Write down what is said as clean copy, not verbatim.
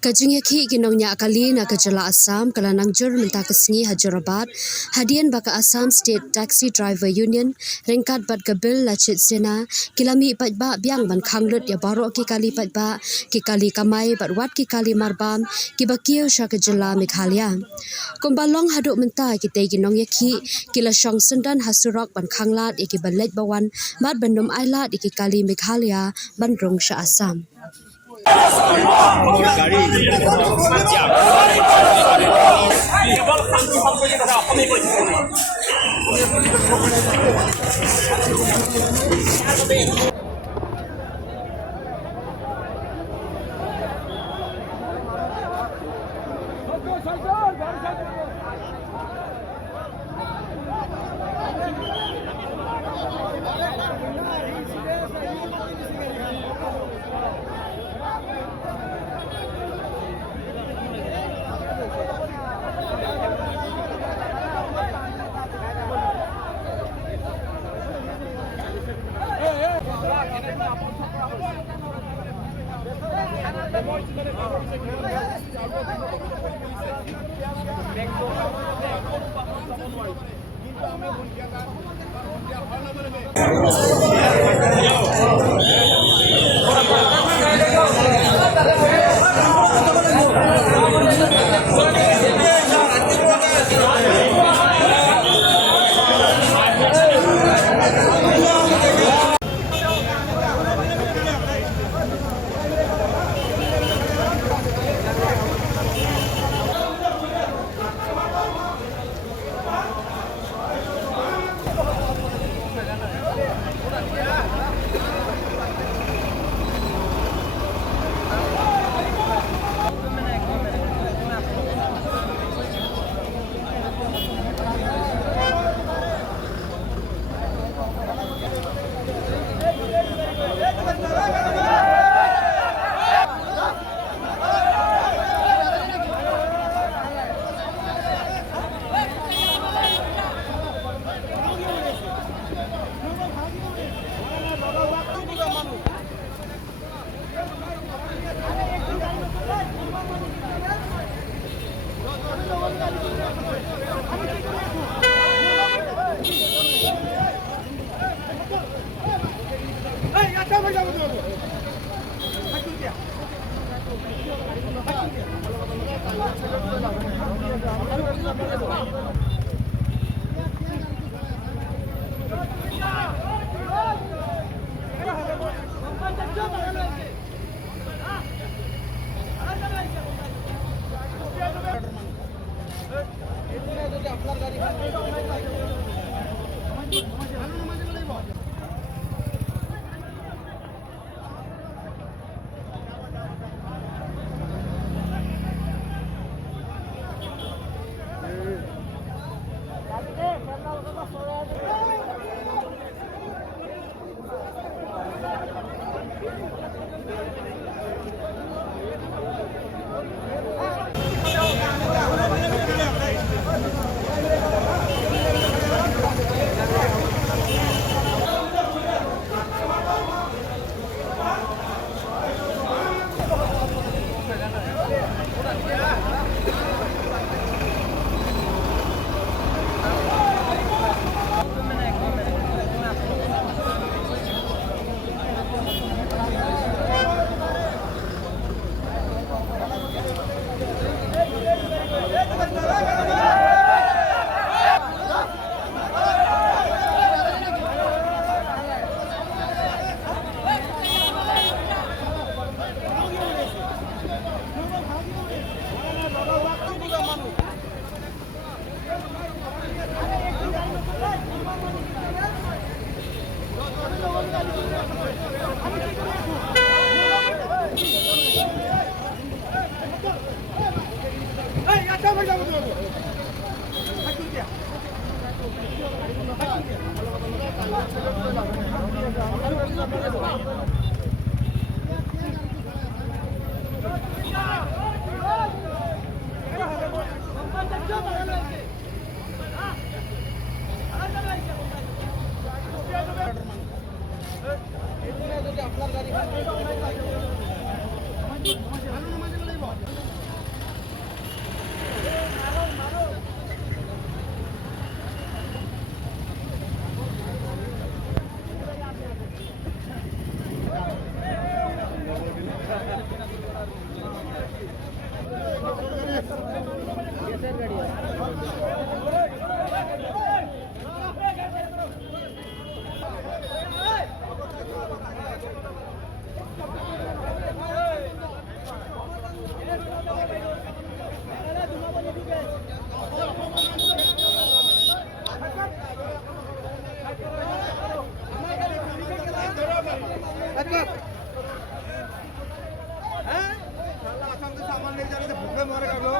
Kajingeki ginongnya kali na kajala Assam kala nangjur minta kesengi Hyderabad hadian baka Assam State Taxi Driver Union ringkat bat gabil lachit sena kilami patba biang ban khanglut ya baro ki kali patba ki kali kamai bat wat ki kali marbam ki bakiyo sha kajala Meghalaya kumbalong haduk minta kita ginongnya ki kila shong sundan hasurok ban khanglat iki balet bawan mat bandum ailat iki kali Meghalaya bandrong sha Assam सामान लेके जाने से भूखे मारे कर लो।